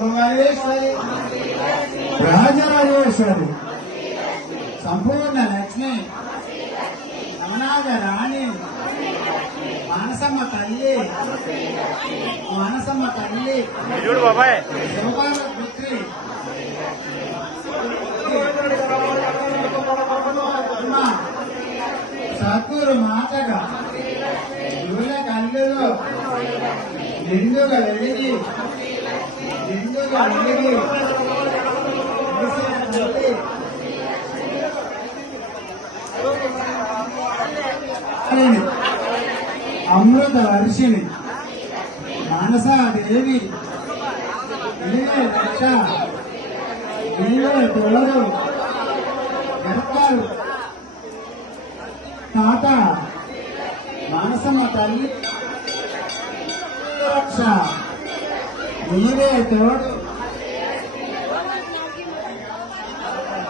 సుమలేశ్వరి రాజరాజేశ్వరి సంపూర్ణ లక్ష్మి నవనాథ రాణి మానసమ్మ తల్లి శివపార్వతి సద్గురు మాతగా యువల కళ్ళులో నిండుగా వెలిగి అమృత వర్షిణి మానసాదేవి నీవే రక్ష నీవే తోడు జరకాలు తాత మానసమ్మ తల్లి రక్ష నీవే తోడు